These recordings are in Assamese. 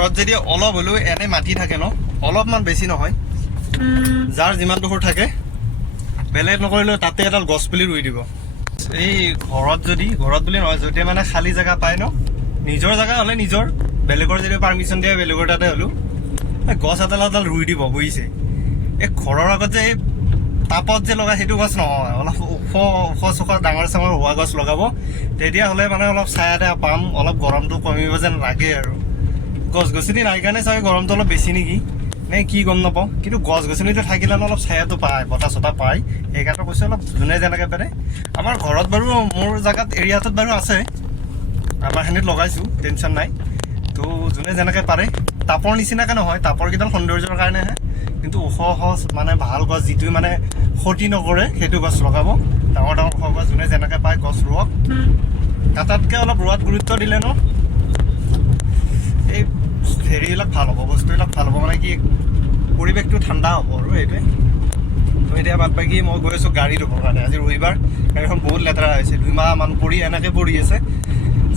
ঘৰত যদি অলপ হ'লেও এনে মাটি থাকে ন, অলপমান বেছি নহয়, যাৰ যিমানডোখৰ থাকে বেলেগ নকৰিলেও তাতে এডাল গছ পুলি ৰুই দিব। এই ঘৰত বুলি নহয়, য'তে মানে খালী জেগা পায় ন, নিজৰ জেগা হ'লে নিজৰ, বেলেগৰ যদি পাৰ্মিশ্যন দিয়ে বেলেগৰ তাতে হ'লেও গছ এডাল ৰুই দিব, বুজিছে? এই ঘৰৰ আগত যে এই টাপত যে লগাই সেইটো গছ নহয়, অলপ ওখ চোখ ডাঙৰ চাঙৰ হোৱা গছ লগাব, তেতিয়াহ'লে মানে অলপ ছায়া টায়া পাম, অলপ গৰমটো কমিব যেন লাগে আৰু। গছ গছনি নাই কাৰণে চাগে গৰমটো অলপ বেছি নেকি, নে কি গম নাপাওঁ, কিন্তু গছ গছনিটো থাকিলে অলপ ছায়াটো পায়, বতাহ চতাহ পায়, সেইকাৰণে কৈছোঁ অলপ যোনে যেনেকৈ পাৰে। আমাৰ ঘৰত বাৰু মোৰ জেগাত এৰিয়াটোত বাৰু আছে, আমাৰখিনিত লগাইছোঁ, টেনশ্যন নাই। তো যোনে যেনেকৈ পাৰে, টাপৰ নিচিনাকৈ নহয়, টাপৰ কেইডাল সৌন্দৰ্যৰ কাৰণেহে, কিন্তু ওখ মানে ভাল গছ যিটোৱে মানে ক্ষতি নকৰে সেইটো গছ লগাব। ডাঙৰ ডাঙৰ ওখ গছ যোনে যেনেকৈ পায় গছ ৰুৱক। কাটাতকৈ অলপ ৰোৱাত গুৰুত্ব দিলে ন এই হেৰিবিলাক ভাল হ'ব, বস্তুবিলাক ভাল হ'ব, মানে কি পৰিৱেশটো ঠাণ্ডা হ'ব আৰু সেইটোৱে। তো এতিয়া বাদ বাকী মই গৈ আছোঁ গাড়ী ধুবৰ কাৰণে। আজি ৰবিবাৰ, গাড়ীখন বহুত লেতেৰা হৈছে, 2 মাহমান এনেকৈ পৰি আছে।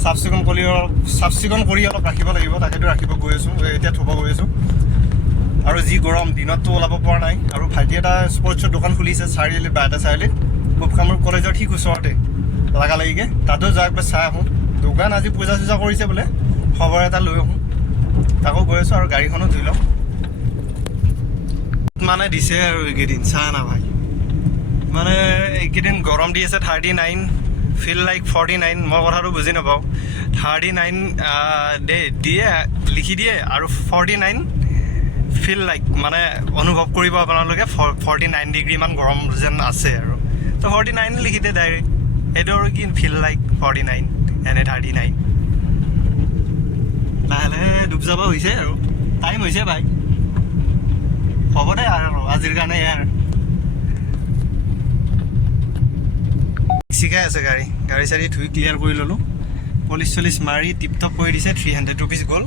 চাফ চিকুণ কৰি অলপ ৰাখিব লাগিব, তাকেতো ৰাখিব গৈ আছোঁ, এতিয়া ধুব গৈ আছোঁ। আৰু যি গৰম, দিনততো ওলাব পৰা নাই। আৰু ভাইটি এটা স্পৰ্টছৰ দোকান খুলিছে চাৰিআলিত, বাইহাটা চাৰিআলিত, পূব কামৰূপ কলেজৰ ঠিক ওচৰতে, লাগালাগিকৈ তাতো যাই একবাৰ চাই আহোঁ। দোকান আজি পূজা চূজা কৰিছে বোলে, খবৰ এটা লৈ আহোঁ, তাকো গৈ আছোঁ। আৰু গাড়ীখনো ধুই লওঁ, মানে দিছে আৰু এইকেইদিন চাহ না ভাই, মানে এইকেইদিন গৰম দি আছে। 39 ফিল লাইক 49, মই কথাটো বুজি নাপাওঁ। 39 দিয়ে লিখি দিয়ে, আৰু 49 ফিল লাইক মানে অনুভৱ কৰিব আপোনালোকে 49 ডিগ্ৰীমান গৰম যেন আছে আৰু। তো 49 লিখি দিয়ে ডাইৰেক্ট, সেইটো আৰু কি ফিল লাইক 49 এনে 39। লাহে লাহে ডুব যাব হৈছে আৰু, টাইম হৈছে ভাই, হ'ব দে আৰু আজিৰ কাৰণে আৰু। শিকাই আছে গাড়ী চাড়ী ধুই ক্লিয়াৰ কৰি ল'লোঁ, পলিচ চলিচ মাৰি টিপটপ কৰি দিছে। 300 ৰুপিজ গ'ল,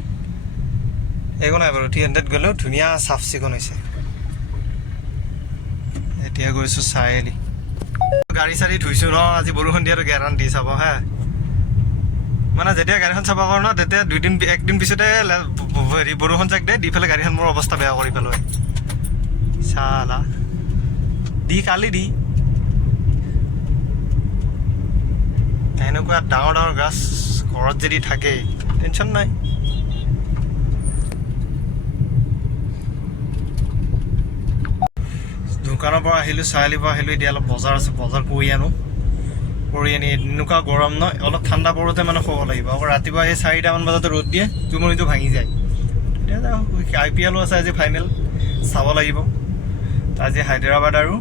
একো নাই বাৰু, 300 গ'লেও ধুনীয়া চাফ চিকুণ হৈছে। এতিয়া গৈছোঁ চাৰিআলি, গাড়ী চাড়ী ধুইছোঁ ন, আজি বৰষুণ দিয়াটো গেৰাণ্টি চাব হা। মানে যেতিয়া গাড়ীখন চাফা কৰোঁ ন, তেতিয়া একদিন পিছতে হেৰি বৰষুণ যাক দি পেলাই গাড়ীখন মোৰ অৱস্থা বেয়া কৰি পেলোৱা চালা কালি এনেকুৱা ডাঙৰ ডাঙৰ গাছ ঘৰত যদি থাকে টেনশ্যন নাই। দোকানৰ পৰা আহিলোঁ, চাৰিআলিৰ পৰা আহিলোঁ, এতিয়া অলপ বজাৰ আছে, বজাৰ কৰি আনি এনেকুৱা গৰম ন, অলপ ঠাণ্ডা পৰোঁতে মানে শুব লাগিব। আকৌ ৰাতিপুৱা সেই 4টামান বজাতে ৰ'দ দিয়ে, টোপনিটো ভাঙি যায়। এতিয়া IPLও আছে আজি, ফাইনেল চাব লাগিব। আজি হায়দৰাবাদ আৰু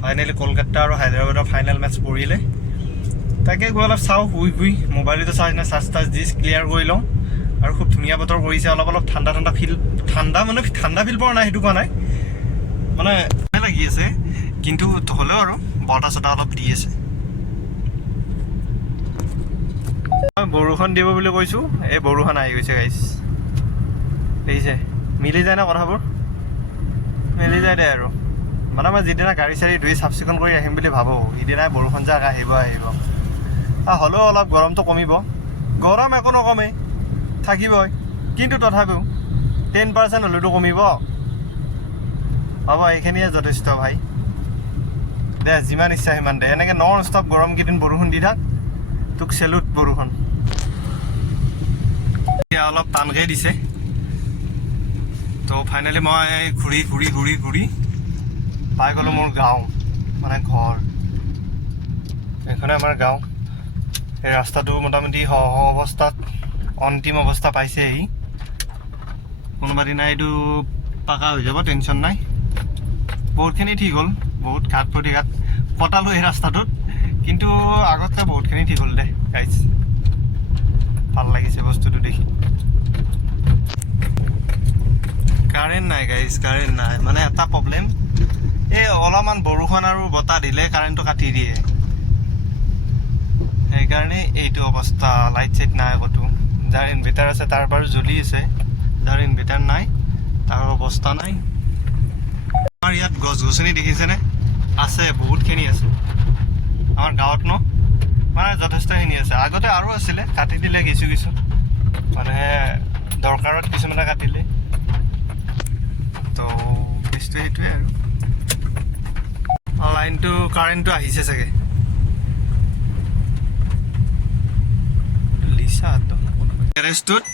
ফাইনেলি কলকাতা আৰু হায়দৰাবাদৰ ফাইনেল মেটচ পৰিলে, তাকে গৈ অলপ চাওঁ, শুই মোবাইলতো চাৰ্জ নাই, চাৰ্জ দি ক্লিয়াৰ কৰি লওঁ। আৰু খুব ধুনীয়া বতৰ কৰিছে, অলপ ঠাণ্ডা ফিল, মানে ঠাণ্ডা ফিল পোৱা নাই সেইটো কোৱা নাই, মানে লাগি আছে, কিন্তু হ'লেও আৰু বতাহ চতাহ অলপ দি আছে। বৰষুণ দিব বুলি কৈছোঁ, এই বৰষুণ আহি গৈছে গাইছ, দেখিছে? মিলি যায় ন কথাবোৰ, মিলি যায় দে আৰু। মানে মই যিদিনা গাড়ী চাড়ী ধুই চাফ চিকুণ কৰি আহিম বুলি ভাবোঁ, সিদিনাই বৰষুণ যাক আহিব। হ'লেও অলপ গৰমটো কমিব, গৰম একো নকমে, থাকিবই, কিন্তু তথাপিও 10% হ'লেওতো কমিব। হ'ব, এইখিনিয়ে যথেষ্ট ভাই, দে যিমান ইচ্ছা সিমান দে, এনেকৈ নন ষ্টপ গৰম কেইদিন বৰষুণ দি থাক, তোক চেলুট বৰষুণ। এতিয়া অলপ টানকৈ দিছে, তো ফাইনেলি মই ঘূৰি পাই গ'লোঁ মোৰ গাঁও, মানে ঘৰ। এইখনে আমাৰ গাঁও। এই ৰাস্তাটো মোটামুটি অৱস্থাত অন্তিম অৱস্থা পাইছেহি, কোনোবা দিনা এইটো পাকা হৈ যাব, টেনশ্যন নাই। বহুতখিনি ঠিক হ'ল, বহুত ঘাট প্ৰতিঘাট কটালোঁ এই ৰাস্তাটোত, কিন্তু আগতকৈ বহুতখিনি ঠিক হ'ল দে গাইজ, ভাল লাগিছে বস্তুটো দেখি। কাৰেণ্ট নাই গাইজ, কাৰেণ্ট নাই, মানে এটা প্ৰব্লেম, এই অলপমান বৰষুণ আৰু বতাহ দিলে কাৰেণ্টটো কাটি দিয়ে, সেইকাৰণে এইটো অৱস্থা। লাইট চাইট নাই ক'তো, যাৰ ইনভাৰ্টাৰ আছে তাৰ বাৰু জ্বলি আছে, যাৰ ইনভাৰ্টাৰ নাই তাৰ অৱস্থা নাই। আমাৰ ইয়াত গছ গছনি দেখিছেনে, আছে বহুতখিনি আছে আমাৰ গাঁৱত ন, মানে যথেষ্টখিনি আছে। আগতে আৰু আছিলে, কাটি দিলে কিছু মানুহে দৰকাৰত কিছুমানে কাটিলে তো কেছটো সেইটোৱে আৰু লাইনটো কাৰেণ্টটো আহিছে চাগে গেৰেজটোত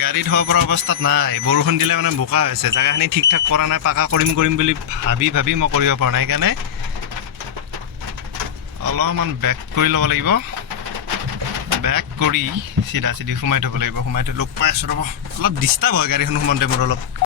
গাড়ী থ'ব পৰা অৱস্থাত নাই বৰষুণ দিলে মানে বোকা হৈছে জেগাখিনি ঠিক ঠাক কৰা নাই পাকা কৰিম বুলি ভাবি মই কৰিব পৰা নাই সেইকাৰণে অলপমান বেক কৰি ল'ব লাগিব বেক কৰি চিধা সোমাই থ'ব লাগিব সোমাই থৈ লোক পাই আছোঁ ৰ'ব অলপ ডিষ্টাৰ্ব হয় গাড়ীখন সোমাওঁতে মোৰ অলপ